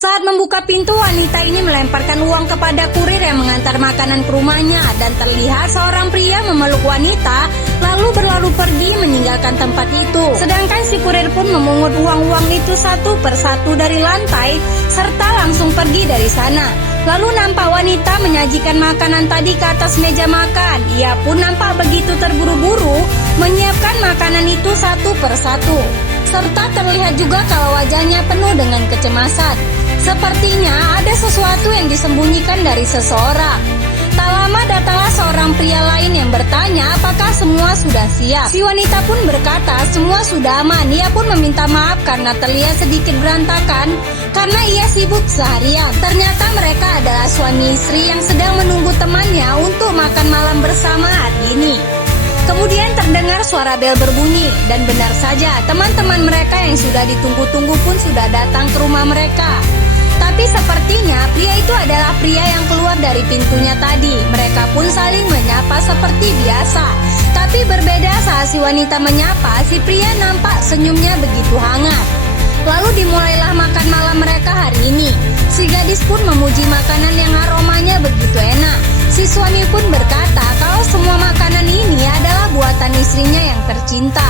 Saat membuka pintu, wanita ini melemparkan uang kepada kurir yang mengantar makanan ke rumahnya dan terlihat seorang pria memeluk wanita lalu berlalu pergi meninggalkan tempat itu. Sedangkan si kurir pun memungut uang-uang itu satu persatu dari lantai serta langsung pergi dari sana. Lalu nampak wanita menyajikan makanan tadi ke atas meja makan. Ia pun nampak begitu terburu-buru menyiapkan makanan itu satu persatu. Serta terlihat juga kalau wajahnya penuh dengan kecemasan. Sepertinya ada sesuatu yang disembunyikan dari seseorang. Tak lama datanglah seorang pria lain yang bertanya apakah semua sudah siap. Si wanita pun berkata semua sudah aman. Ia pun meminta maaf karena terlihat sedikit berantakan karena ia sibuk seharian. Ternyata mereka adalah suami istri yang sedang menunggu temannya untuk makan malam bersama hari ini. Kemudian terdengar suara bel berbunyi dan benar saja teman-teman mereka yang sudah ditunggu-tunggu pun sudah datang ke rumah mereka. Tapi sepertinya pria itu adalah pria yang keluar dari pintunya tadi. Mereka pun saling menyapa seperti biasa. Tapi berbeda saat si wanita menyapa, si pria nampak senyumnya begitu hangat. Lalu dimulailah makan malam mereka hari ini. Si gadis pun memuji makanan yang aromanya begitu enak. Si suami pun berkata kalau semua makanan ini adalah buatan istrinya yang tercinta.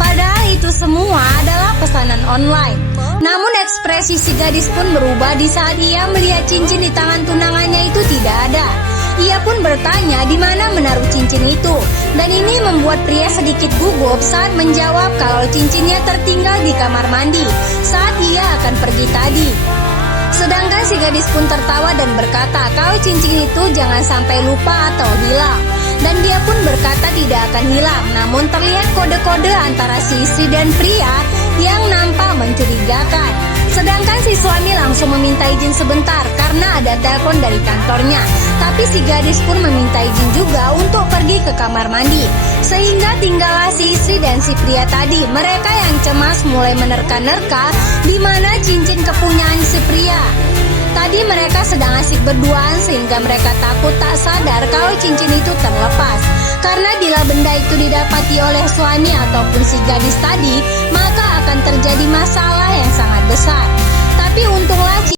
Padahal itu semua adalah pesanan online. Namun ekspresi si gadis pun berubah di saat ia melihat cincin di tangan tunangannya itu tidak ada. Ia pun bertanya di mana menaruh cincin itu. Dan ini membuat pria sedikit gugup saat menjawab kalau cincinnya tertinggal di kamar mandi saat ia akan pergi tadi. Sedangkan si gadis pun tertawa dan berkata kalau cincin itu jangan sampai lupa atau hilang. Dan dia pun berkata tidak akan hilang. Namun terlihat kode-kode antara si istri dan pria yang nampak mencurigakan. Sedangkan si suami langsung meminta izin sebentar karena ada telepon dari kantornya. Tapi si gadis pun meminta izin juga untuk pergi ke kamar mandi. Sehingga tinggallah si istri dan si pria tadi. Mereka yang cemas mulai menerka-nerka di mana cincin kepunyaan si pria. Tadi mereka sedang asik berduaan sehingga mereka takut tak sadar kalau cincin itu terlepas. Karena bila benda itu didapati oleh suami ataupun si gadis tadi, maka akan terjadi masalah yang sangat besar. Tapi untunglah